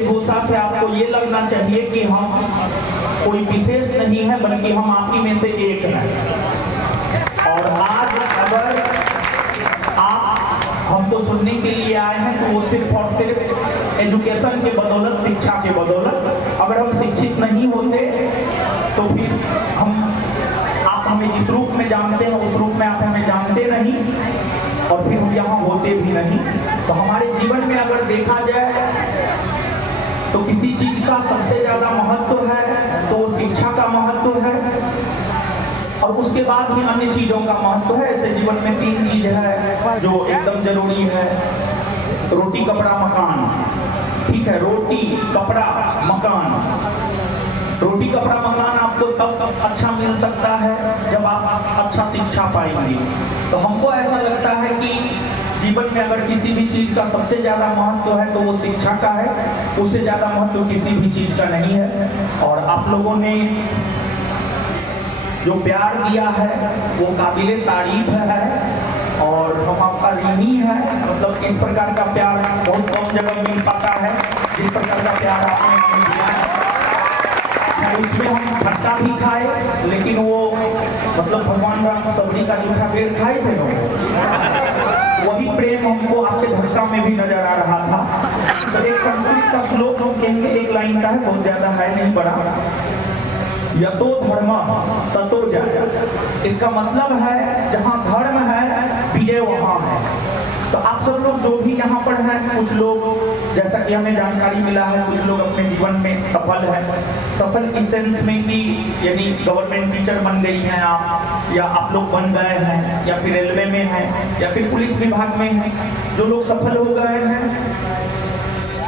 वेशभूषा से आपको ये लगना चाहिए कि हम कोई विशेष नहीं है, बल्कि हम आप ही में से एक हैं। और आज अगर आप हमको सुनने के लिए आए हैं तो वो सिर्फ और सिर्फ एजुकेशन के बदौलत, शिक्षा के बदौलत। अगर हम शिक्षित नहीं होते तो फिर आप हमें जिस रूप में जानते हैं उस रूप में आप हमें जानते नहीं, और फिर हम यहाँ होते भी नहीं। तो हमारे जीवन में अगर देखा जाए तो किसी चीज का सबसे ज्यादा महत्व है तो वो शिक्षा का महत्व है, और उसके बाद ही अन्य चीजों का महत्व है। ऐसे जीवन में 3 चीज है जो एकदम जरूरी है। रोटी, कपड़ा, मकान। ठीक है, रोटी, कपड़ा, मकान। रोटी, कपड़ा, मकान आपको तब अच्छा मिल सकता है जब आप अच्छा शिक्षा पाएंगे। तो हमको ऐसा लगता है कि जीवन में अगर किसी भी चीज का सबसे ज्यादा महत्व है तो वो शिक्षा का है, उससे ज्यादा महत्व किसी भी चीज का नहीं है। और आप लोगों ने जो प्यार दिया है वो काबिले तारीफ है, और हम आपका ऋणी है। मतलब इस प्रकार का प्यार बहुत कम जगह मिल पाता है, जिस प्रकार का प्यार आपने हमें दिया है। उसमें हम खट्टा भी खाए, लेकिन वो मतलब भगवान राम सब्जी का जूठा पेड़ खाए थे ना, वही प्रेम हमको आपके धक्का में भी नजर आ रहा था। तो एक संस्कृत का श्लोक हम कहेंगे, एक लाइन का है, बहुत ज्यादा है नहीं बड़ा। यतो धर्म ततो जय। इसका मतलब है जहाँ धर्म है विजय वहाँ है। तो आप सब लोग जो भी यहाँ पर हैं, कुछ लोग जैसा कि हमें जानकारी मिला है, कुछ लोग अपने जीवन में सफल है। सफल इस सेंस में कि यानी गवर्नमेंट टीचर बन गई हैं आप, या आप लोग बन गए हैं, या फिर रेलवे में हैं, या फिर पुलिस विभाग में हैं। जो लोग सफल हो गए हैं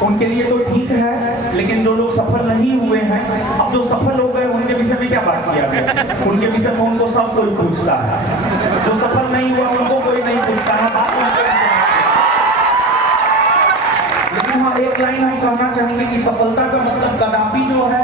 उनके लिए तो ठीक है, लेकिन जो लोग सफल नहीं हुए हैं, अब जो सफल हो गए उनके विषय में क्या बात किया गया? उनके विषय में उनको सब कोई पूछता है, जो सफल नहीं हुआ उनको कोई नहीं पूछता है। लेकिन हाँ, एक लाइन हम कहना चाहेंगे कि सफलता का मतलब कदापि जो है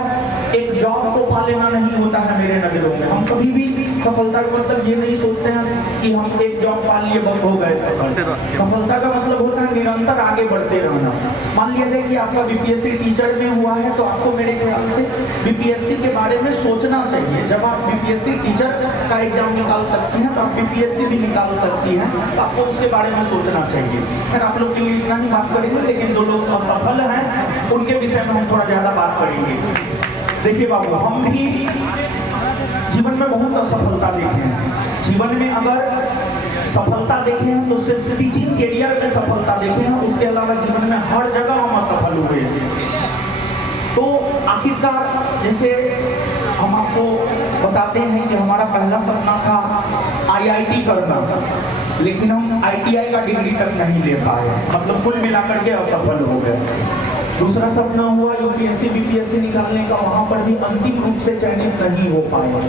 एक जॉब को पा लेना नहीं होता है मेरे नजरों में। हम कभी भी सफलता का मतलब ये नहीं सोचते हैं कि हम एक जॉब पा लिए बस हो गए सफल। सफलता का मतलब होता है निरंतर आगे बढ़ते रहना। मान लिया जाए कि आपका बीपीएससी टीचर में हुआ है तो आपको मेरे ख्याल से बीपीएससी के बारे में सोचना चाहिए। जब आप बीपीएससी टीचर का एग्जाम निकाल सकती हैं तो आप बीपीएससी भी निकाल सकती हैं, तो आपको उसके बारे में सोचना चाहिए। फिर आप लोग के लिए इतना ही बात करेंगे, लेकिन जो लोग असफल हैं उनके विषय में हम थोड़ा ज्यादा बात करेंगे। देखिए बाबू, हम भी जीवन में बहुत असफलता देखे हैं। जीवन में अगर सफलता देखे हैं तो सिर्फ टीचिंग कैरियर में सफलता देखे हैं, उसके अलावा जीवन में हर जगह हम असफल हुए हैं। तो आखिरकार जैसे हम आपको बताते हैं कि हमारा पहला सपना था आईआईटी करना, लेकिन हम आईटीआई का डिग्री तक नहीं ले पाए, मतलब कुल मिलाकर के असफल हो गए। दूसरा सपना हुआ यूपीएससी बीपीएससी निकालने का, वहां पर भी अंतिम रूप से चयनित नहीं हो पाए।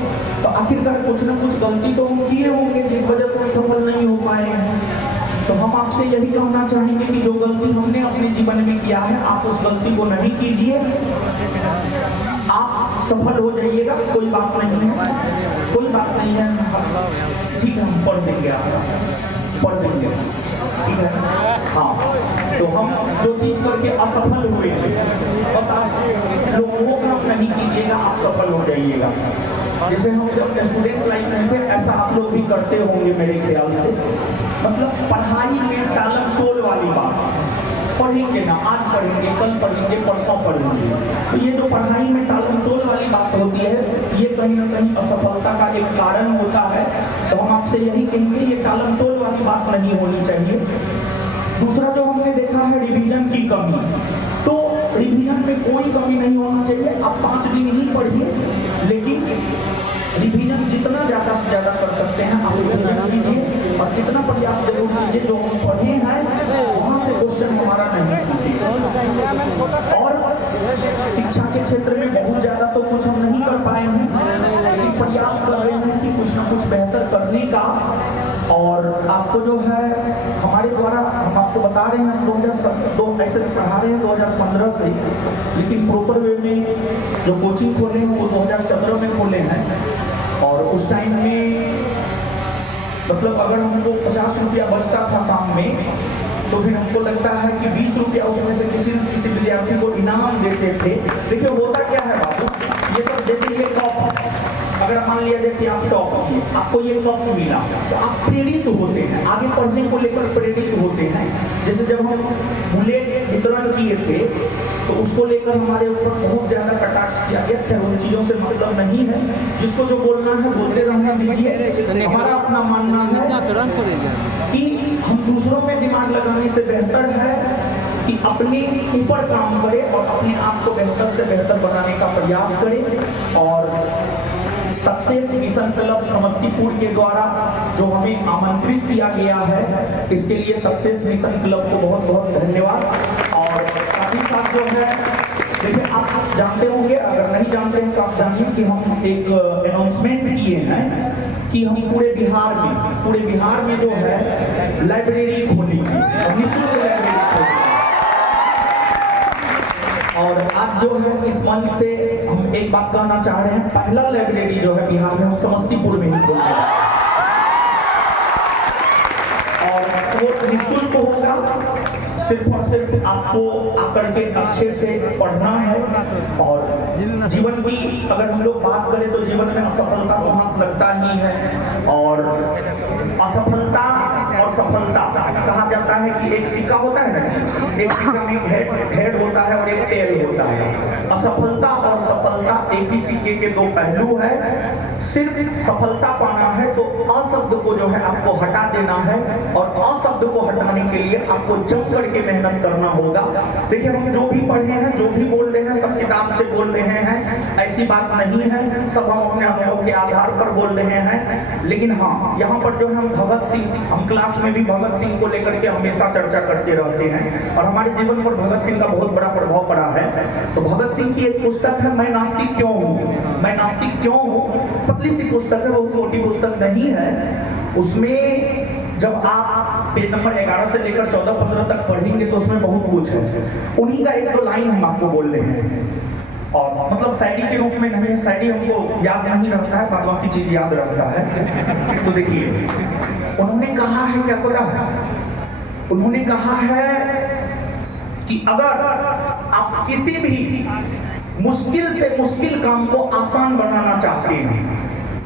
तो आखिरकार कुछ न कुछ गलती तो हम किए होंगे जिस वजह से हम सफल नहीं हो पाए हैं। तो हम आपसे यही कहना चाहेंगे कि जो गलती हमने अपने जीवन में किया है आप उस गलती को नहीं कीजिए, आप सफल हो जाइएगा, कोई बात नहीं है, कोई बात नहीं है। ठीक है, हम पढ़ देंगे, आप पढ़ देंगे, ठीक है। हाँ, तो हम जो चीज करके असफल हुए हैं बस आप लोगों का नहीं कीजिएगा, आप सफल हो जाइएगा। जैसे हम जब स्टूडेंट लाइफ में थे ऐसा आप लोग भी करते होंगे मेरे ख्याल से। मतलब पढ़ाई में टालम टोल वाली बात, पढ़ेंगे ना, आज पढ़ेंगे, कल पढ़ेंगे, परसों पढ़ेंगे, तो ये जो पढ़ाई में टालम टोल वाली बात होती है ये कहीं ना कहीं असफलता का एक कारण होता है। तो हम आपसे यही कहेंगे ये टालम टोल वाली बात नहीं होनी चाहिए। दूसरा जो हमने देखा है रिवीजन की कमी, तो रिवीजन में कोई कमी नहीं होनी चाहिए। आप 5 दिन ही पढ़िए, लेकिन रिवीजन जितना ज़्यादा से ज़्यादा कर सकते हैं आप रिवीजन कीजिए, और इतना प्रयास जरूर कीजिए जो हम पढ़े हैं वहाँ से क्वेश्चन हमारा नहीं छूटे। और शिक्षा के क्षेत्र में बहुत ज़्यादा तो कुछ हम नहीं कर पाए हैं, लेकिन प्रयास कर रहे हैं कि कुछ ना कुछ बेहतर करने का। और आपको जो है हमारे द्वारा हम आपको बता रहे हैं, 2007 ऐसे पढ़ा रहे हैं 2015 से, लेकिन प्रॉपर वे में जो कोचिंग खोले हैं वो 2017 में खोले हैं। और उस टाइम में मतलब अगर हमको 50 रुपया बचता था शाम में तो फिर हमको लगता है कि 20 रुपया उसमें से किसी विद्यार्थी को इनाम देते थे। देखिए होता क्या है बाबू, ये सब जैसे ये कप, अगर मान लिया जाए कि आप टॉप किए, आपको ये कप मिला, तो आप प्रेरित होते हैं, आगे पढ़ने को लेकर प्रेरित होते हैं। जैसे जब हम बुलेट वितरण किए थे तो उसको लेकर हमारे ऊपर बहुत ज़्यादा कटाक्ष किया गया। खैर उन चीज़ों से मतलब नहीं है, जिसको जो बोलना है बोलते रहना दीजिए। हमारा अपना मानना है कि हम दूसरों में दिमाग लगाने से बेहतर है कि अपने ऊपर काम करें और अपने आप को बेहतर से बेहतर बनाने का प्रयास करें। और सक्सेस मिशन क्लब समस्तीपुर के द्वारा जो हमें आमंत्रित किया गया है, इसके लिए सक्सेस मिशन क्लब को बहुत बहुत धन्यवाद। और साथ ही साथ जो है, देखिए आप जानते होंगे, अगर नहीं जानते हैं तो आप जानिए कि हम एक अनाउंसमेंट किए हैं कि हम पूरे बिहार में जो है लाइब्रेरी खोलेंगे, निःशुल्क लाइब्रेरी खोलेंगे। और आज जो है इस मंच से हम एक बात कहना चाह रहे हैं, पहला लाइब्रेरी जो है बिहार में हम समस्तीपुर में ही खोल रहे हैं और वो निःशुल्क होगा। सिर्फ और सिर्फ आपको आकर के अच्छे से पढ़ना है। और जीवन की अगर हम लोग बात करें तो जीवन में असफलता तो हाथ लगता ही है, और असफलता और सफलता कहा जाता है कि एक सिक्का होता है ना, एक सिक्का में हेड होता है और एक टेल होता है। असफलता और सफलता एक ही सिक्के के दो पहलू है। सिर्फ सफलता पाना है तो अशब्द को जो है आपको हटा देना है, और अशब्द को हटाने के लिए आपको जम करके मेहनत करना होगा। देखिए हम जो भी पढ़े हैं, जो भी बोल रहे हैं, सब किताब से बोल रहे हैं, ऐसी बात नहीं है। सब हम अपने अनुभव के आधार पर बोल रहे हैं। लेकिन हाँ, यहाँ पर जो है हम भगत सिंह, हम क्लास में भी भगत सिंह को लेकर के हमेशा चर्चा करते रहते हैं और हमारे जीवन पर भगत सिंह का बहुत बड़ा प्रभाव पड़ा है। तो भगत सिंह की एक पुस्तक है, मैं नास्तिक क्यों हूँ, मैं नास्तिक क्यों हूँ, पतली सी पुस्तक है, बहुत मोटी पुस्तक नहीं है। उसमें जब आप पेज नंबर 11 से लेकर 14-15 तक पढ़ेंगे तो उसमें बहुत कुछ है। उन्हीं का एक दो लाइन हम आपको बोल रहे हैं, और मतलब शायरी के रूप में नहीं, शायरी हमको याद नहीं रहता है, बाद बाकी चीज याद रहता है। तो देखिए उन्होंने कहा है, क्या पता है, उन्होंने कहा है कि अगर आप किसी भी मुश्किल से मुश्किल काम को आसान बनाना चाहते हैं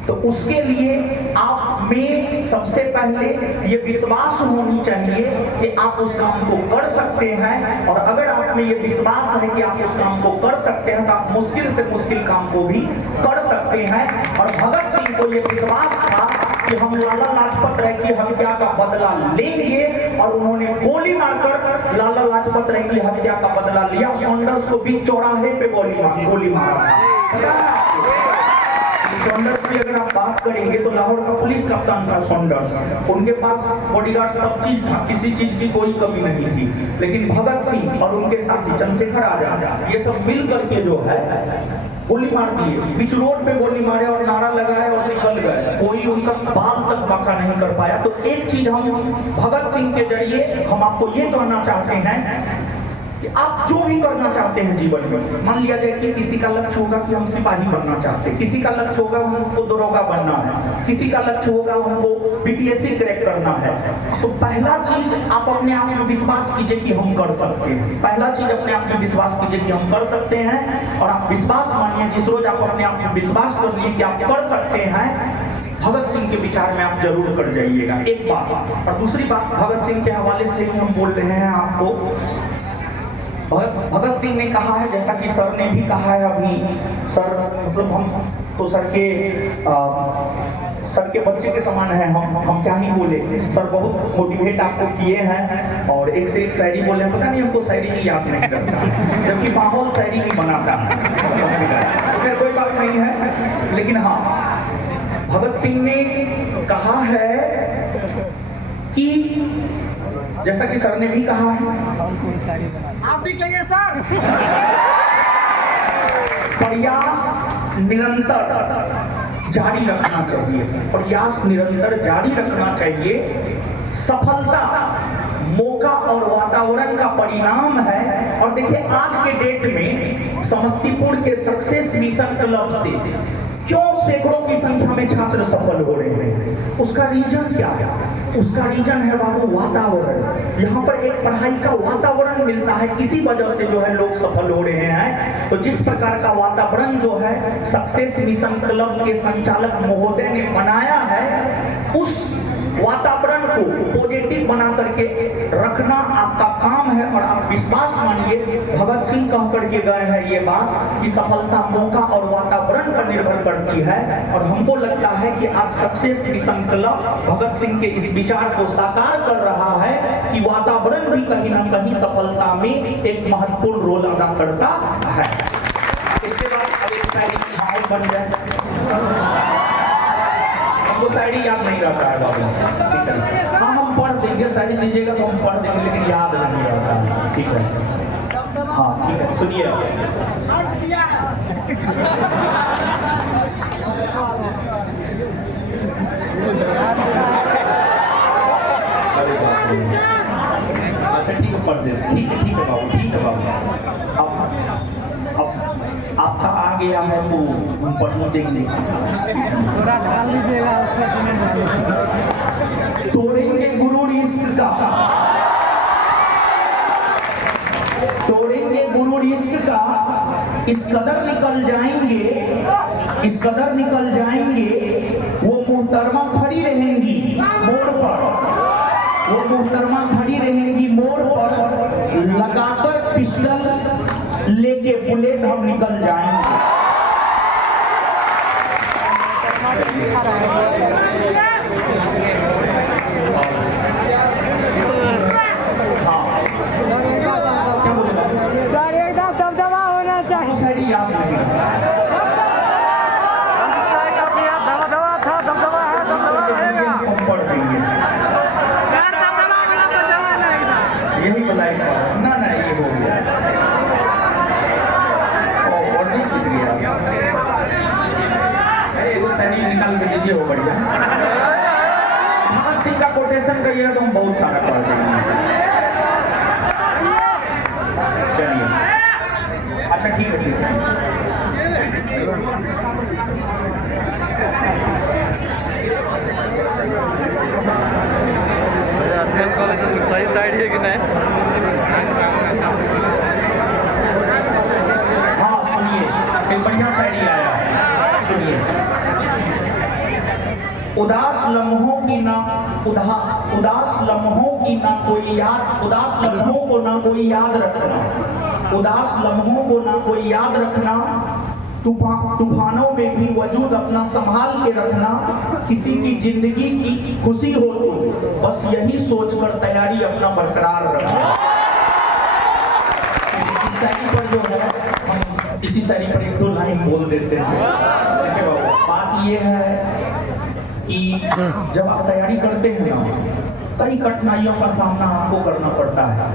तो उसके लिए आप में सबसे पहले ये विश्वास होनी चाहिए कि आप उस काम को कर सकते हैं। और अगर आप में ये विश्वास है कि आप उस काम को कर सकते हैं तो आप मुश्किल से मुश्किल काम को भी कर सकते हैं। और भगत सिंह को ये विश्वास था कि हम लाला लाजपत राय की हत्या का बदला लेंगे, और उन्होंने गोली मारकर लाला लाजपत राय की हत्या का बदला लिया। सॉन्डर्स को बीच चौराहे पे गोली मारा। सॉन्डर्स की अगर आप बात करेंगे तो लाहौर का पुलिस कप्तान था सॉन्डर्स, उनके पास बॉडीगार्ड सब चीज था, किसी चीज की कोई कमी नहीं थी। लेकिन भगत सिंह और उनके साथी चंद्रशेखर आजाद ये सब मिल करके जो है गोली मार दिए, बीच रोड पे गोली मारे और नारा लगाए और निकल गए। कोई उनका बाल तक बाका नहीं कर पाया। तो एक चीज हम भगत सिंह के जरिए हम आपको ये कहना चाहते हैं कि आप जो भी करना चाहते हैं जीवन में, मान लिया जाए कि किसी का लक्ष्य होगा कि हम सिपाही बनना चाहते हैं, किसी का लक्ष्य होगा हमको दरोगा बनना है, किसी का लक्ष्य होगा हमको बीपीएससी क्रैक करना है। तो पहला चीज आप अपने आप में विश्वास कीजिए कि हम कर सकते हैं। पहला चीज अपने आप में विश्वास कीजिए कि हम कर सकते हैं, और आप विश्वास मानिए, जिस रोज आप अपने आप में विश्वास कर लिए कि आप कर सकते हैं, भगत सिंह के विचार में आप जरूर कर जाइएगा। एक बात। और दूसरी बात, भगत सिंह के हवाले से ही हम बोल रहे हैं आपको। भगत सिंह ने कहा है, जैसा कि सर ने भी कहा है अभी, सर मतलब हम तो सर के बच्चे के समान है, हम क्या ही बोले। सर बहुत मोटिवेट आपको किए हैं और एक से एक शायरी बोले, पता नहीं हमको शायरी ही याद नहीं करता, जबकि माहौल शायरी ही बनाता है। तो फिर कोई बात नहीं है। लेकिन हाँ, भगत सिंह ने कहा है कि जैसा कि सर ने भी कहा है, आप भी कहिए सर, प्रयास निरंतर जारी रखना चाहिए, प्रयास निरंतर जारी रखना चाहिए। सफलता मौका और वातावरण का परिणाम है। और देखिए आज के डेट में समस्तीपुर के सक्सेस मिशन क्लब से क्यों सैकड़ों की संख्या में छात्र सफल हो रहे हैं? उसका रीजन क्या है? उसका रीजन है बाबू वातावरण। यहाँ पर एक पढ़ाई का वातावरण मिलता है, इसी वजह से जो है लोग सफल हो रहे हैं। तो जिस प्रकार का वातावरण जो है सक्सेस मिशन क्लब के संचालक महोदय ने बनाया है, उस वातावरण को पॉजिटिव बना करके रखना आपका काम है। और आप विश्वास मानिए, भगत सिंह कह करके गए हैं ये बात कि सफलता मौका और वातावरण पर निर्भर करती है। और हमको लगता है कि आज success mission club Bhagat Singh के इस विचार को साकार कर रहा है कि वातावरण भी कहीं ना कहीं सफलता में एक महत्वपूर्ण रोल अदा करता है। इसके बाद अब एक शायरी भाव बन जाए। हमको शायरी याद नहीं रहता है बाबू, ठीक है? हाँ, हम पढ़ देंगे, शायरी दीजिएगा तो हम पढ़ देंगे, लेकिन याद नहीं रहता है, ठीक है? हाँ ठीक है, सुनिए। अच्छा ठीक है, पढ़ दे। ठीक है बाबू, ठीक है बाबू। अब आपका आ गया है तो हम पढ़ देंगे। तोड़ेंगे गुरूर इश्क का, तोड़ेंगे गुरूर इश्क का, इस कदर निकल जाएंगे, इस कदर निकल जाएंगे। वो मुहतरमा खड़ी रहेंगी मोड़ पर, वो मुहतरमा खड़ी रहेंगी मोड़ पर, लगाकर पिस्टल लेके बुलेट हम निकल जाएंगे। हाँ क्या बोले दबदबा होना चाहिए। शायरी याद नहीं दबदबा था, दबदबा है, दबदबा रहेगा। हम पढ़ देंगे, यही बताए ना ना, ये हो गया और नहीं छूट गया। वो शायरी निकाल के दीजिए, हो बढ़िया। भगत सिंह का कोटेशन करिएगा तो हम बहुत सारा पढ़ देंगे। चलिए, अच्छा ठीक है, ठीक है। कॉलेज सही साइड है कि नहीं? हाँ सुनिए, एक बढ़िया शायरी आया है, सुनिए। उदास लम्हों की ना उदास लम्हों की ना कोई याद, उदास लम्हों को ना कोई याद रखना, उदास लम्हों को ना कोई याद रखना। तूफानों में भी वजूद अपना संभाल के रखना। किसी की जिंदगी की खुशी हो तो बस यही सोचकर तैयारी अपना बरकरार रखना। इस शायरी पर जो है, हम इसी शायरी पर एक दो लाइन बोल देते हैं। देखिए बाबू, बात ये है कि जब आप तैयारी करते हैं ना, कई कठिनाइयों का सामना आपको करना पड़ता है।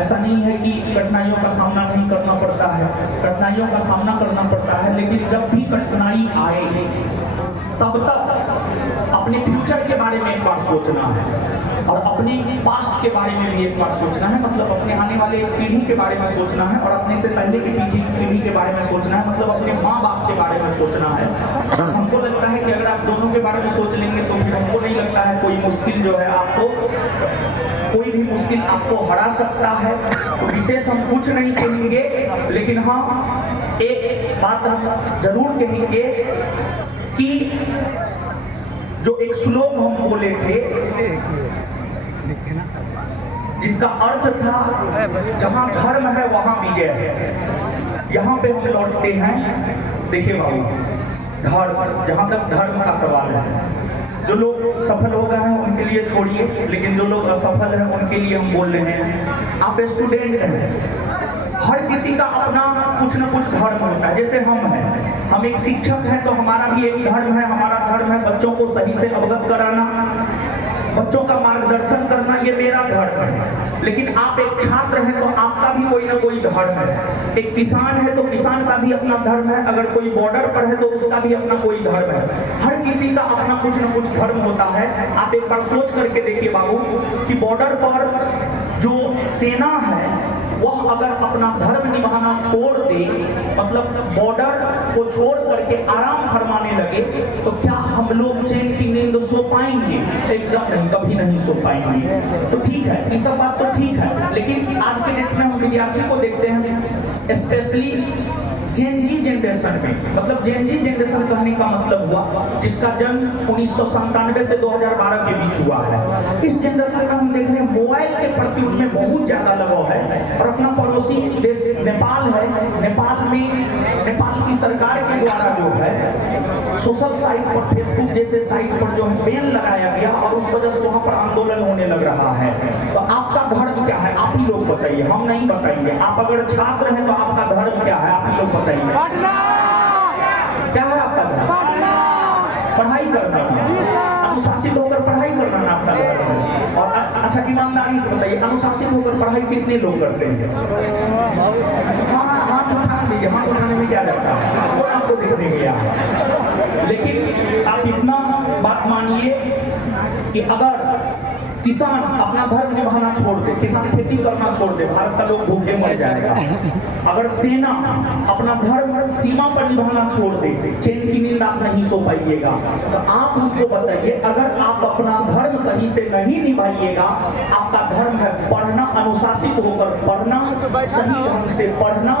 ऐसा नहीं है कि कठिनाइयों का सामना नहीं करना पड़ता है, कठिनाइयों का सामना करना पड़ता है। लेकिन जब भी कठिनाई आए तब तक अपने फ्यूचर के बारे में एक बार सोचना है और अपने पास्ट के बारे में भी एक बार सोचना है। मतलब अपने आने वाले पीढ़ी के बारे में सोचना है और अपने से पहले की पीढ़ी के बारे में सोचना है। मतलब अपने माँ बाप के बारे में सोचना है। हमको लगता है कि अगर आप दोनों के बारे में सोच लेंगे तो फिर हमको नहीं लगता है कोई मुश्किल जो है आपको, कोई भी मुश्किल आपको हरा सकता है। तो विशेष हम कुछ नहीं कहेंगे, लेकिन हाँ एक बात हम जरूर कहेंगे कि जो एक श्लोक हम बोले थे जिसका अर्थ था जहां धर्म है वहां विजय है, यहाँ पे हम लौटते हैं। देखिए बाबू, धर्म, जहां तक धर्म का सवाल है, जो लोग सफल हो गए हैं उनके लिए छोड़िए, लेकिन जो लोग असफल हैं उनके लिए हम बोल रहे हैं। आप स्टूडेंट हैं, हर किसी का अपना कुछ न कुछ धर्म होता है। जैसे हम हैं, हम एक शिक्षक हैं तो हमारा भी एक धर्म है। हमारा धर्म है बच्चों को सही से अवगत कराना, बच्चों का मार्गदर्शन करना, ये मेरा धर्म है। लेकिन आप एक छात्र हैं तो आपका भी कोई ना कोई धर्म है। एक किसान है तो किसान का भी अपना धर्म है। अगर कोई बॉर्डर पर है तो उसका भी अपना कोई धर्म है। हर किसी का अपना कुछ न कुछ धर्म होता है। आप एक बार सोच करके देखिए बाबू कि बॉर्डर पर जो सेना है वह अगर अपना धर्म निभाना छोड़ दे, मतलब बॉर्डर को छोड़ करके आराम फरमाने लगे, तो क्या हम लोग चैन की नींद सो पाएंगे? एकदम नहीं, कभी नहीं सो पाएंगे। तो ठीक है, ये सब बात तो ठीक है, लेकिन आज के डेट में हम विद्यार्थी को देखते हैं, स्पेशली जेनजी जनरेशन में, मतलब जेनजी जनरेशन कहने का मतलब हुआ जिसका जन्म 1997 से 2012 के बीच हुआ है। इस जनरेशन का हम देख रहे हैं मोबाइल के प्रति उनमें बहुत ज्यादा लगाव है। और अपना पड़ोसी देश नेपाल है, नेपाल में नेपाल की सरकार के द्वारा जो है सोशल साइट पर, फेसबुक जैसे साइट पर जो है बैन लगाया गया और उस वजह से वहाँ पर आंदोलन होने लग रहा है। तो आपका धर्म क्या है? आप ही लोग बताइए, हम नहीं बताएंगे। आप अगर छात्र हैं तो आपका धर्म क्या है? आप ही लोग बताइए, क्या है आपका धर्म? पढ़ाई करना, अनुशासित होकर पढ़ाई करना ना आपका धर्म है। और अच्छा ईमानदारी से बताइए, अनुशासित होकर पढ़ाई कितने लोग करते हैं? हाँ, हाथ उठा दीजिए, हाथ उठाने में क्या जाता है, वो आपको देखने गया। लेकिन आप इतना बात मानिए कि अगर किसान अपना धर्म निभाना छोड़ दे, किसान खेती करना छोड़ दे, भारत का लोग भूखे मर जाएगा। अगर सेना अपना धर्म सीमा पर निभाना छोड़ दे, चैन की नींद आप नहीं सो पाइएगा। तो आप हमको बताइए, अगर आप अपना धर्म सही से नहीं निभाइएगा, आपका धर्म है पढ़ना, अनुशासित होकर पढ़ना, सही ढंग से पढ़ना,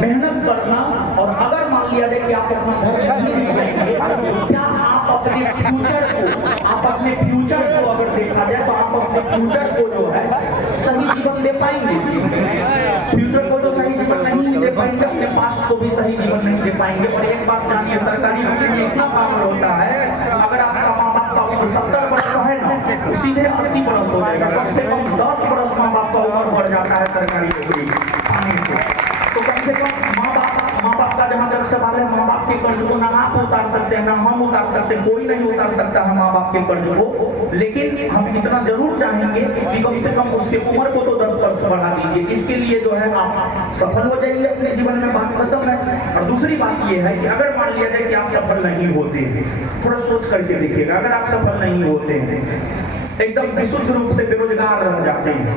मेहनत करना। और अगर मान लिया जाए कि आप अपना धर्म नहीं निभाएंगे, तो क्या आप अपने फ्यूचर को अगर देखा जाए तो आप अपने फ्यूचर को जो है सही जीवन दे पाएंगे? फ्यूचर को जो सही जीवन नहीं दे पाएंगे, अपने पास्ट को भी सही जीवन नहीं दे पाएंगे। और एक बात जानिए, सरकारी नौकरी में इतना पावर होता है, अगर आपका माँ बाप का उम्र 70 वर्ष है ना, तो सीधे 80 वर्ष हो जाएगा। कम से कम 10 वर्ष माँ बाप का उम्र बढ़ जाता है सरकारी नौकरी पाने से। तो कम से कम माँ बाप का जहाँ तक सवाल है, माँ बाप के कर्ज को ना आप उतार सकते हैं, ना हम उतार सकते हैं, कोई नहीं उतार सकता है माँ बाप के कर्ज को। लेकिन हम इतना जरूर चाहेंगे कि कम से कम उसके उम्र को तो 10 वर्ष बढ़ा दीजिए। इसके लिए जो है आप सफल हो जाइए अपने जीवन में, बात खत्म है। और दूसरी बात यह है कि अगर मान लिया जाए कि आप सफल नहीं होते हैं, थोड़ा सोच करके देखिएगा, अगर आप सफल नहीं होते हैं, एकदम विशुद्ध रूप से बेरोजगार रह जाते हैं,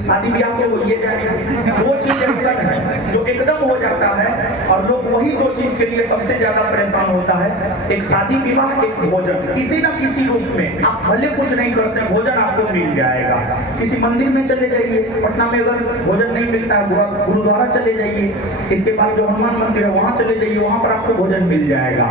शादी ब्याह को ये जाएगा, दो चीज ऐसा है जो एकदम हो जाता है और लोग वही दो चीज के लिए सबसे ज्यादा परेशान होता है, एक शादी विवाह, एक भोजन। किसी ना किसी रूप में आप भले कुछ नहीं करते हैं, भोजन आपको मिल जाएगा। किसी मंदिर में चले जाइए, पटना में अगर भोजन नहीं मिलता है, गुरुद्वारा चले जाइए, इसके बाद जो हनुमान मंदिर है वहां चले जाइए, वहां पर आपको भोजन मिल जाएगा।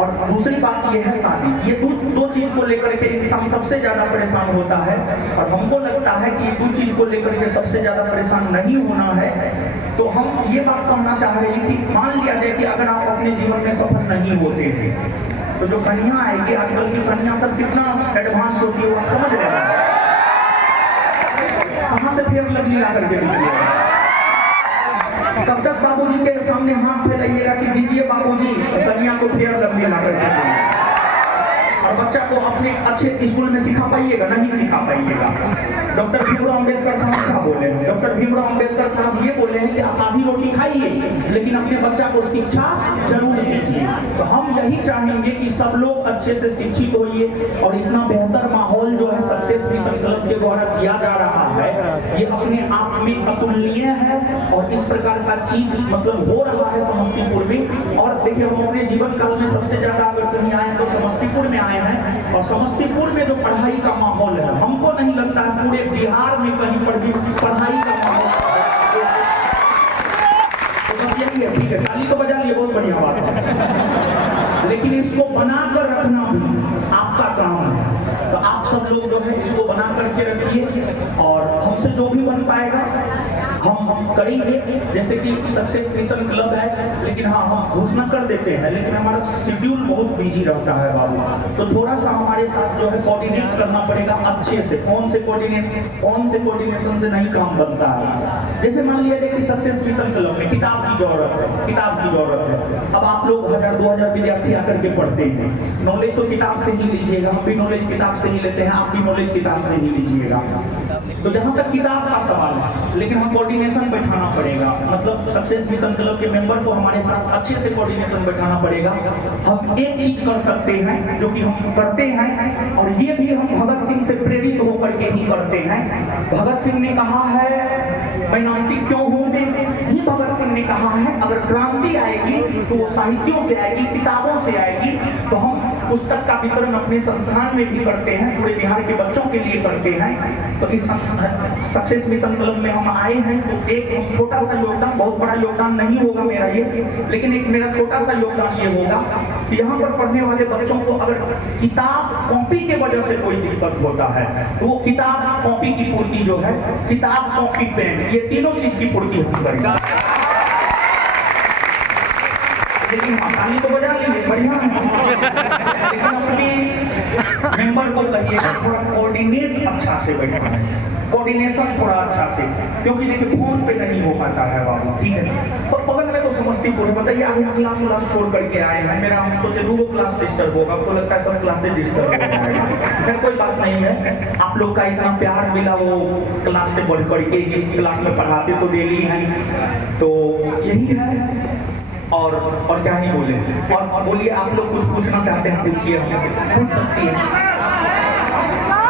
और दूसरी बात यह है शादी, ये दो चीज को लेकर के इंसान सबसे ज्यादा परेशान होता है। और हमको लगता है कि ये दो चीज को लेकर के सबसे ज्यादा परेशान नहीं होना है। तो हम ये बात कहना चाह रहे हैं कि मान लिया जाए कि अगर आप अपने जीवन में सफल नहीं होते हैं, तो जो कन्या आएगी, आजकल की कन्या सब कितना एडवांस होती है वो आप समझ रहे हैं। कहाँ से फेर लवली ला करके दीजिए? तब तक बाबूजी के सामने हाथ फैलाइएगा कि दीजिए बाबूजी, कन्या को फेयर लवली ला करके दीजिए। और बच्चा को अपने अच्छे स्कूल में सिखा पाइएगा? नहीं सिखा पाइएगा। डॉक्टर भीमराव अम्बेडकर साहब क्या बोले हैं? डॉक्टर भीमराव अम्बेडकर साहब ये बोले हैं कि आप आधी रोटी खाइए, लेकिन अपने बच्चा को शिक्षा जरूर दीजिए। तो हम यही चाहेंगे कि सब लोग अच्छे से शिक्षित होइए। और इतना बेहतर माहौल जो है सक्सेस मिशन क्लब के द्वारा दिया जा रहा है, ये अपने आप में अतुलनीय है। और इस प्रकार का चीज मतलब हो रहा है समस्तीपुर में। और देखिए, हम अपने जीवन काल में सबसे ज्यादा अगर कहीं आए तो समस्तीपुर में आए हैं। और समस्तीपुर में जो पढ़ाई का माहौल है, हमको नहीं लगता है पूरे बिहार में कहीं पर भी पढ़ाई का माहौल। तो बस यही है, ठीक है, ताली तो बजा लिए, बहुत बढ़िया बात है। लेकिन इसको बनाकर रखना भी आपका काम है। तो आप सब लोग जो है इसको बना करके रखिए। और हमसे जो भी बन पाएगा हम करेंगे। जैसे कि सक्सेस मिशन क्लब है, लेकिन हाँ, हम घोषणा कर देते हैं, लेकिन हमारा शेड्यूल बहुत बिजी रहता है बाबू। तो थोड़ा सा हमारे साथ जो है कोऑर्डिनेट करना पड़ेगा अच्छे से। कौन से कोऑर्डिनेशन से नहीं काम बनता है। जैसे मान लिया जाए कि सक्सेस मिशन क्लब में किताब की जरूरत है, अब आप लोग 1000-2000 विद्यार्थी आकर के पढ़ते हैं। नॉलेज तो किताब से ही लीजिएगा, हम भी नॉलेज किताब से ही लेते हैं, आप भी नॉलेज किताब से ही लीजिएगा। तो जहां तक किताब का सवाल है, लेकिन हम कोऑर्डिनेशन बैठाना पड़ेगा। मतलब सक्सेस मिशन क्लब के मेंबर को हमारे साथ अच्छे से कोऑर्डिनेशन बैठाना पड़ेगा। हम एक चीज कर सकते हैं जो कि हम करते हैं, और ये भी हम भगत सिंह से प्रेरित होकर के ही करते हैं। भगत सिंह ने कहा है मैं नास्तिक क्यों हूँ? ये भगत सिंह ने कहा है अगर क्रांति आएगी तो वो साहित्यों से आएगी, किताबों से आएगी। तो हम पुस्तक का वितरण अपने संस्थान में भी करते हैं, पूरे बिहार के बच्चों के लिए करते हैं। तो इस सक्सेस मिशन क्लब में हम आए हैं तो एक छोटा सा योगदान, बहुत बड़ा योगदान नहीं होगा मेरा ये, लेकिन एक मेरा छोटा सा योगदान ये होगा कि यहाँ पर पढ़ने वाले बच्चों को अगर किताब कॉपी के वजह से कोई दिक्कत होता है तो वो किताब कॉपी की पूर्ति जो है, किताब कॉपी पेन, ये तीनों चीज की पूर्ति हम करेंगे। लेकिन ताली तो बजा लीजिए, बढ़िया है, लेकिन अपने मेंबर को कहिएगा थोड़ा कोऑर्डिनेट अच्छा से बैठा है, कोऑर्डिनेशन थोड़ा अच्छा से, क्योंकि देखिए फोन पे नहीं हो पाता है बाबू, ठीक है। और बगल में तो समस्तीपुर है, बताइए आगे क्लास छोड़ करके आए हैं, मेरा हम सोचे 2 क्लास डिस्टर्ब होगा, तो लगता है सब क्लासेस डिस्टर्ब हो जाएगा। फिर कोई बात नहीं है, आप लोग का इतना प्यार मिला वो क्लास से बढ़ करके, ये क्लास में पढ़ाते तो डेली हैं, तो यही है। और क्या ही बोले, और बोलिए आप लोग कुछ पूछना चाहते हैं पूछिए, हमसे पूछ सकती है।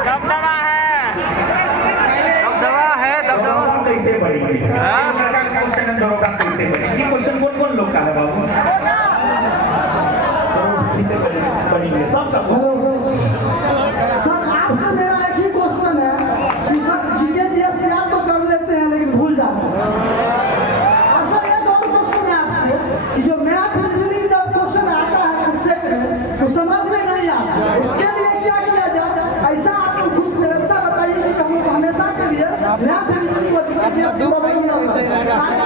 दबदबा है, दबदबा कैसे बढ़ेगी? क्वेश्चन है दरोगा कैसे बढ़ेगी? ये क्वेश्चन कौन लोग का है बाबू? कैसे बढ़ेंगे? सबका सर आपसे मेरा एक ही क्वेश्चन है कि सर जीके जीएस याद तो कर लेते हैं लेकिन भूल जाते हैं। और सर एक और क्वेश्चन है आपसे कि जो मैथ रीजनिंग जब क्वेश्चन आता है उस सेट में तो समझ में नहीं आता, उसके लिए क्या किया जाए? ऐसा आप कुछ व्यवस्था बताइए कि हम लोग हमेशा के लिए मैथ रीजनिंग और जीके जीएस की प्रॉब्लम ना हो, सारे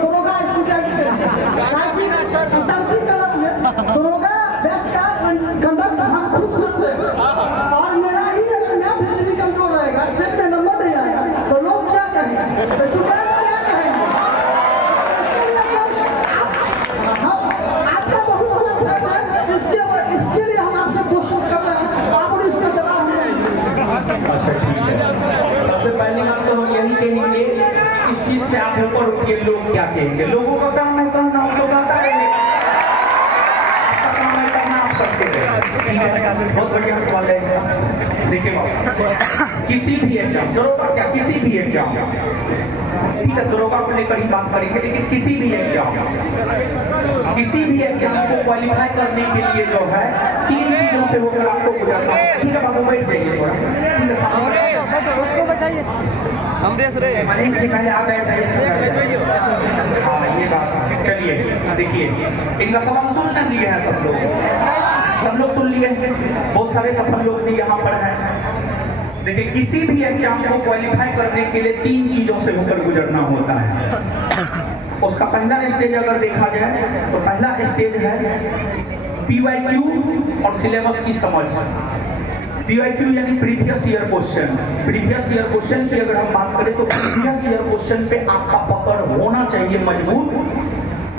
दरोगा स्टूडेंट के ताकि एसएलसी क्लब में दरोगा बैच का कंडक्ट हम खुद करते हैं। और मेरा ही अगर मैथ रीजनिंग कमजोर रहेगा, सेट में नंबर नहीं आएगा, तो लोग क्या कहेंगे, स्टूडेंट क्या कहेंगे? इसके लिए आपका बहुत बड़ा फैन है, इसके लिए हम आपसे क्वेश्चन कर रहे हैं, आप इसका जवाब देंगे। अच्छा ठीक है, सबसे पहली बात तो हम यही कहेंगे, इस चीज से आप ऊपर उठिए, लोग क्या कहेंगे? लोगों का काम है कहना, हम लोग आता रहेंगे, आपका काम है करना, आप करते रहे, ठीक है। बहुत बढ़िया सवाल है। देखिए बाबू, किसी भी एग्जाम, दरोगा क्या, किसी भी एग्जाम, ठीक है, दरोगा को लेकर ही बात करेंगे, लेकिन किसी भी एग्जाम को क्वालिफाई करने के लिए जो है 3 चीजों से होकर आपको गुजरना है। ठीक है बाबू, बैठ जाइए थोड़ा, ठीक है, सामने उसको बताइए, हम रेस रहे मनीष जी पहले आ गए थे। हाँ ये बात, चलिए देखिए, इनका सवाल सुन लिए हैं सब लोग सुन लिए, बहुत सारे सफल लोग भी यहाँ पर हैं। देखिए किसी भी एग्जाम को क्वालिफाई करने के लिए 3 चीजों से होकर गुजरना होता है। उसका पहला स्टेज अगर देखा जाए तो पहला स्टेज है PYQ और सिलेबस की समझ। PYQ यानी previous year question. Previous year question की अगर हम बात करें तो प्रीवियस ईयर क्वेश्चन पे आपका पकड़ होना चाहिए मजबूत,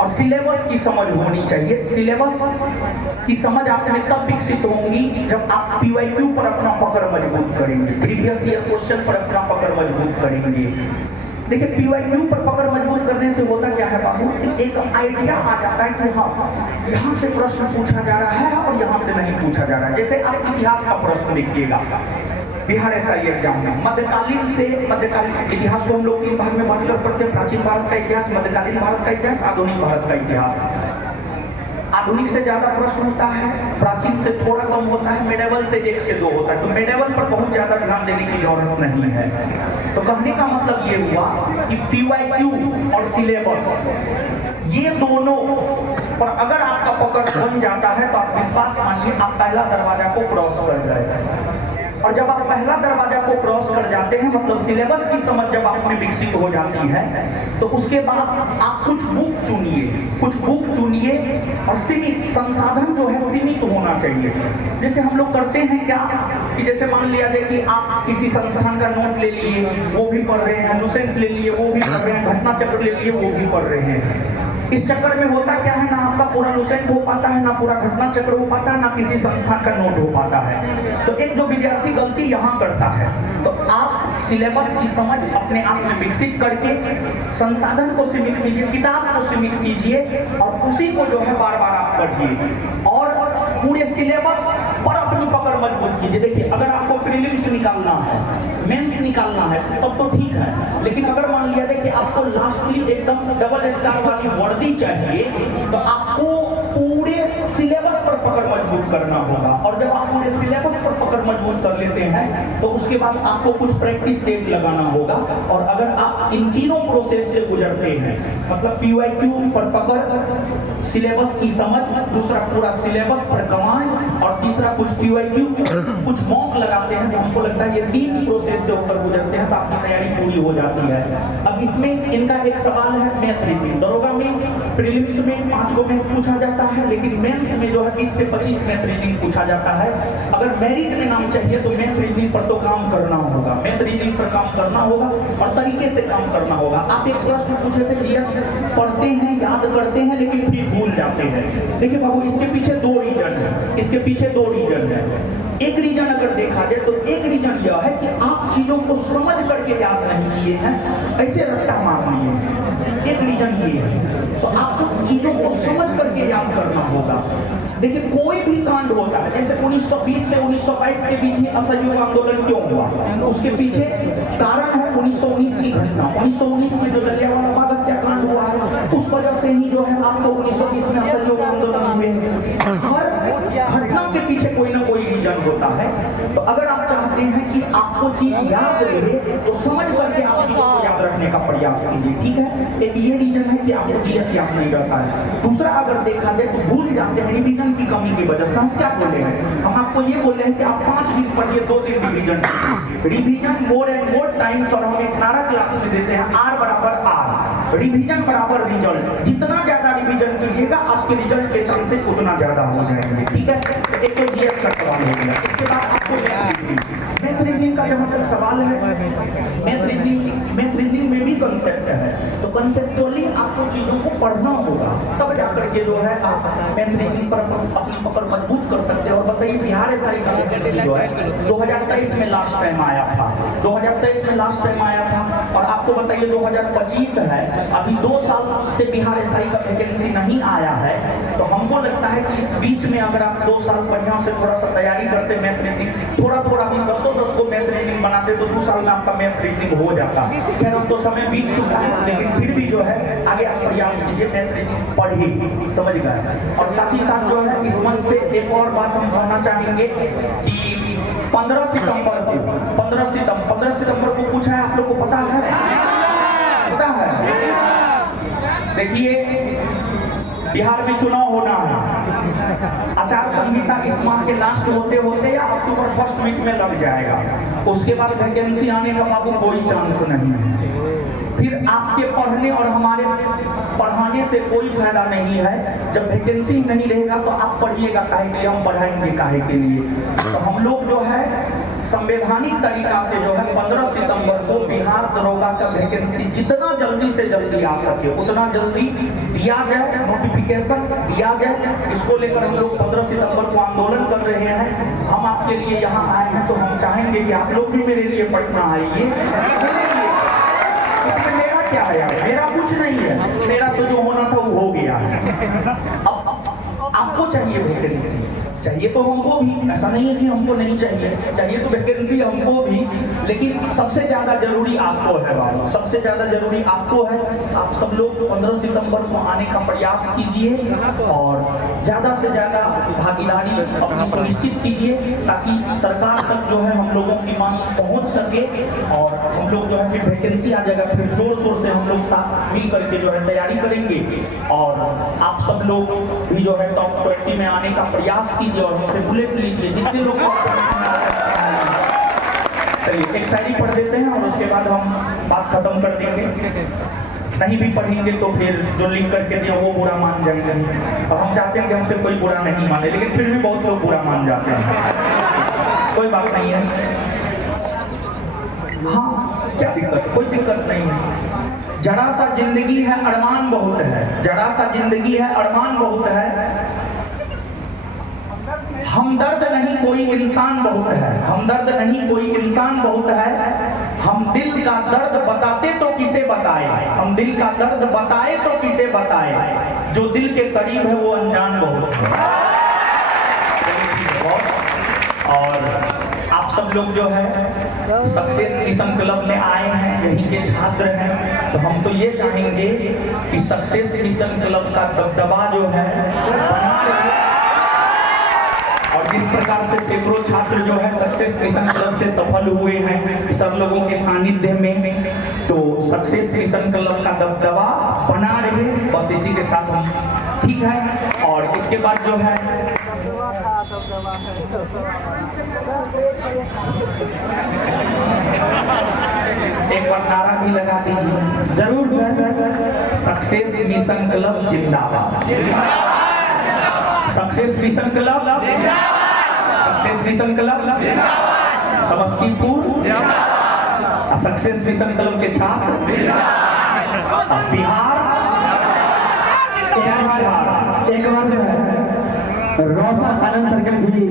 और सिलेबस की समझ होनी चाहिए। सिलेबस की समझ आप में तब विकसित होंगी जब आप PYQ पर अपना पकड़ मजबूत करेंगे, प्रीवियस ईयर क्वेश्चन पर अपना पकड़ मजबूत करेंगे। देखिए PYQ पर पकड़ मजबूत करने से होता क्या है बाबू, एक आइडिया आ जाता है कि हाँ यहाँ से प्रश्न पूछा जा रहा है और यहाँ से नहीं पूछा जा रहा है। जैसे आप इतिहास का प्रश्न देखिएगा बिहार SI एग्जाम में, मध्यकालीन इतिहास को हम लोग 3 भाग में बांटकर पढ़ते हैं, प्राचीन भारत का इतिहास, मध्यकालीन भारत का इतिहास, आधुनिक भारत का इतिहास। आधुनिक से ज्यादा प्रश्न होता है, प्राचीन से थोड़ा कम होता है, मेडिवल से 1 से 2 होता है। तो मेडिवल पर बहुत ज्यादा ध्यान देने की जरूरत नहीं है। तो कहने का मतलब ये हुआ कि PYQ और सिलेबस ये दोनों पर अगर आपका पकड़ बन जाता है तो आप विश्वास मानिए आप पहला दरवाजा को क्रॉस कर गए। और जब आप पहला दरवाजा को क्रॉस कर जाते हैं, मतलब सिलेबस की समझ जब आप में विकसित हो जाती है, तो उसके बाद आप कुछ बुक चुनिए और सीमित संसाधन जो है सीमित होना चाहिए। जैसे हम लोग करते हैं क्या कि जैसे मान लिया जाए कि आप किसी संस्थान का नोट ले लिए, वो भी पढ़ रहे हैं, लुसेंट ले लिए, वो भी पढ़ रहे हैं, घटना चक्र ले लिए, वो भी पढ़ रहे हैं। इस चक्कर में होता क्या है, ना आपका पूरा लुसेंट हो पाता है, ना पूरा घटना चक्र हो पाता है, ना किसी संस्थान का नोट हो पाता है। तो एक जो विद्यार्थी गलती यहाँ करता है, तो आप सिलेबस की समझ अपने आप में विकसित करके संसाधन को सीमित कीजिए, किताब को सीमित कीजिए और उसी को जो है बार बार आप पढ़िए। और पूरे सिलेबस और अपनी पकड़ मजबूत कीजिए। देखिए, अगर आपको प्रीलिम्स निकालना है, मेंस निकालना है, तब तो ठीक है, लेकिन अगर मान लिया जाए कि आपको लास्टली एकदम डबल स्टार वाली वर्दी चाहिए, तो आपको पूरे सिलेबस पर पकड़ मजबूत करना होगा। और जब आप पूरे सिलेबस पर पकड़ मजबूत कर लेते हैं, तो उसके बाद आपको कुछ प्रैक्टिस सेट लगाना होगा। और अगर आप इन तीनों प्रोसेस से गुजरते हैं, मतलब PYQ पर पकड़, सिलेबस की समझ, दूसरा पूरा सिलेबस पर कमांड, और तीसरा कुछ PYQ कुछ मॉक लगाते हैं, तो हमको लगता है ये 3 प्रोसेस से होकर गुजरते हैं तो आपकी तैयारी पूरी हो जाती है। अब इसमें इनका एक सवाल है मैथ रीजनिंग। दरोगा में प्रीलिम्स में 5 को मैथ पूछा जाता है, लेकिन मेंस में जो है 20 से 25 मैथ रीजनिंग पूछा जाता है। अगर मेरिट में नाम चाहिए तो मैथ रीजनिंग पर तो काम करना होगा, मैथ रीजनिंग पर काम करना होगा और तरीके से काम करना होगा। आप एक प्रश्न पूछे थे, जीएस पढ़ते हैं, याद करते हैं, लेकिन फिर भूल जाते हैं। देखिए बाबू, इसके पीछे 2 रीजन है, इसके पीछे 2 रीजन है। एक रीजन अगर देखा जाए तो एक रीजन यह है कि आप चीजों को समझ करके याद नहीं किए हैं, ऐसे रट्टा मार लिए हैं। एक रीजन ये है, तो आपको चीजों को समझ करके याद करना होगा। देखिए, कोई भी कांड होता है, जैसे 1920 से 1922 के बीच में असहयोग आंदोलन क्यों हुआ, उसके पीछे कारण है 1919 की घटना। 1919 में जो जलियांवाला बाग हत्याकांड हुआ है, उस वजह से ही जो है आपको 1920 में असहयोग आंदोलन हुए। हर घटना के पीछे कोई ना कोई रीजन होता है। तो अगर आप चाहते हैं कि आपको चीज याद रहे, तो समझ करके आप चीजों को याद रखने का प्रयास कीजिए, ठीक है। एक ये रीजन है कि आपको जीएस याद नहीं रहता है। दूसरा अगर देखा जाए तो भूल जाते हैं रिवीजन की कमी की वजह से। हम क्या बोले हैं, हम आपको ये बोले हैं कि आप 5 दिन पढ़िए, 2 दिन revision more and more times. और हम एक 12 क्लास में देते हैं R बराबर R, रिवीजन बराबर रिजल्ट। जितना ज्यादा रिवीजन कीजिएगा, आपके रिजल्ट के चांसेस उतना ज्यादा हो जाएंगे, ठीक है। तो एक तो जीएस का सवाल हो गया। इसके बाद आपको मैथ रीजनिंग का जहां तक सवाल है, मैथ रीजनिंग में भी कंसेप्ट है, तो कंसेप्चुअली आपको चीजों को पढ़ना होगा, तब जाकर के जो है आप मैथ रीजनिंग पर अपनी पकड़ मजबूत कर सकते हैं। और बताइए, बिहार एसआई का वैकेंसी जो है 2023 में लास्ट टाइम आया था, 2023 में लास्ट टाइम आया था, और आपको बताइए 2025 है, अभी 2 साल से बिहार एसआई का वैकेंसी नहीं आया है। तो हमको लगता है कि इस बीच में अगर आप 2 साल बढ़िया से थोड़ा सा तैयारी करते मैथ रीजनिंग, थोड़ा भी 10 को मैथ रीजनिंग बनाते, तो 2 साल में आपका मैथ रीजनिंग हो जाता। खैर, अब तो समय बीत चुका है, लेकिन फिर भी जो है आगे आप प्रयास कीजिए, मैथ रीजनिंग पढ़िए, समझ गए। और साथ ही साथ जो है इस मंच से एक और बात हम कहना चाहेंगे कि 15 सितंबर को पूछा है, आप लोग को पता है? पता है? देखिए, बिहार में चुनाव होना है, आचार संहिता इस माह के लास्ट होते होते या अक्टूबर फर्स्ट वीक में लग जाएगा। उसके बाद वैकेंसी आने का बाबू कोई चांस नहीं है। फिर आपके पढ़ने और हमारे पढ़ाने से कोई फायदा नहीं है। जब वैकेंसी नहीं रहेगा तो आप पढ़िएगा काहे के लिए, हम पढ़ाएंगे काहे के लिए। तो हम लोग जो है संवैधानिक तरीका से जो है 15 सितंबर को बिहार दरोगा का वैकेंसी जितना जल्दी से जल्दी आ सके उतना जल्दी दिया जाए, नोटिफिकेशन दिया जाए। इसको लेकर हम लोग 15 सितंबर को आंदोलन कर रहे हैं। हम आपके लिए यहाँ आए हैं, तो हम चाहेंगे कि आप लोग भी मेरे लिए पटना आइए। इसमें मेरा क्या है यार, मेरा कुछ नहीं है, मेरा तो जो होना था वो हो गया है। अब आपको चाहिए वैकेंसी, चाहिए तो हमको भी, ऐसा नहीं है कि हमको नहीं चाहिए तो वैकेंसी हमको भी, लेकिन सबसे ज्यादा जरूरी आपको है बाबू, सबसे ज्यादा जरूरी आपको है। आप सब लोग 15 सितंबर को आने का प्रयास कीजिए और ज्यादा से ज्यादा भागीदारी अपनी सुनिश्चित कीजिए, ताकि सरकार तक जो है हम लोगों की मांग पहुंच सके और हम लोग जो है फिर वैकेंसी आ जाएगा, फिर जोर शोर से हम लोग साथ मिल करके जो है तैयारी करेंगे। और आप सब लोग भी जो है टॉप 20 में आने का प्रयास कीजिए और हमसे बुलेट लीजिए जितने लोग। चलिए एक शायरी पढ़ देते हैं और उसके बाद हम बात खत्म कर देंगे। नहीं भी पढ़ेंगे तो फिर जो लिख करके दिया वो बुरा मान जाएंगे, और हम चाहते हैं कि हमसे कोई बुरा नहीं माने, लेकिन फिर भी बहुत लोग बुरा मान जाते हैं। कोई बात नहीं है, हाँ क्या दिक्कत, कोई दिक्कत नहीं है। जरा सा जिंदगी है अरमान बहुत है, जरा सा जिंदगी है अरमान बहुत है, हमदर्द नहीं कोई इंसान बहुत है, हमदर्द नहीं कोई इंसान बहुत है। हम दिल का दर्द बताते तो किसे बताए, हम दिल का दर्द बताए तो किसे बताए, जो दिल के करीब है वो अनजान बहुत है। और आप सब लोग जो है सक्सेस मिशन क्लब में आए हैं, यहीं के छात्र हैं, तो हम तो ये चाहेंगे कि सक्सेस मिशन क्लब का दबदबा जो है बना रहे। और जिस प्रकार से सैकड़ों छात्र जो है सक्सेस मिशन क्लब से सफल हुए हैं सब लोगों के सानिध्य में, तो सक्सेस मिशन क्लब का दबदबा बना रहे, बस इसी के साथ हम ठीक है। और इसके बाद जो है एक बार नारा भी लगा दीजिए। जरूर सर। सक्सेस मिशन क्लब जिंदाबाद, success mission club, success mission club Samastipur, success mission club के छात्र बिहार, एक बार जो है रोशन आनंद सर्कल भी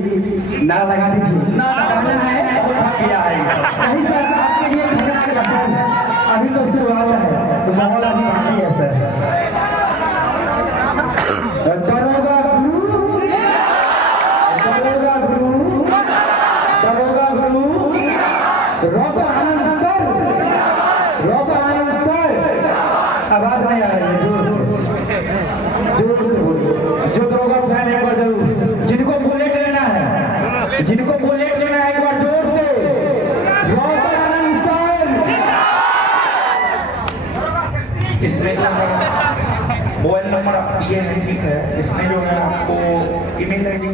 नारा लगा दीजिए। नारा है बहुत किया है नहीं सर, आपके लिए ठगना है सर, अभी तो शुरुआत है, तो माहौल अभी बाकी है सर। दरोगा गुरु, दरोगा गुरु, दरोगा गुरु, रोशन आनंद सर, रोशन आनंद सर। आवाज नहीं आ रही है, जोर से बोलिए। जो दरोगा फैन एक बार जरूर, जिनको बुलेट लेना है, जिनको बुलेट लेना है, एक बार जोर से रोशन आनंद सर। इसमें मोबाइल नंबर आप दिए हैं, ठीक है, इसमें जो है आपको ईमेल आईडी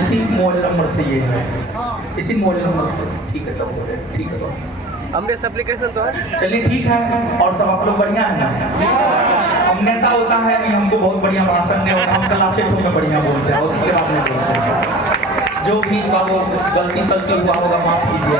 इसी मोबाइल नंबर से ये है, इसी मोबाइल नंबर से, ठीक है, तब ठीक है तो अमरेश एप्लीकेशन तो है। चलिए ठीक है। और सब आप लोग बढ़िया है ना? हम नेता होता है नहीं, हमको बहुत बढ़िया भाषण नहीं होता, हम क्लासे में बढ़िया बोलते हैं और उसके बाद नहीं बोलते हैं। जो भी हुआ वो गलती सलती हुआ होगा माफ कीजिए।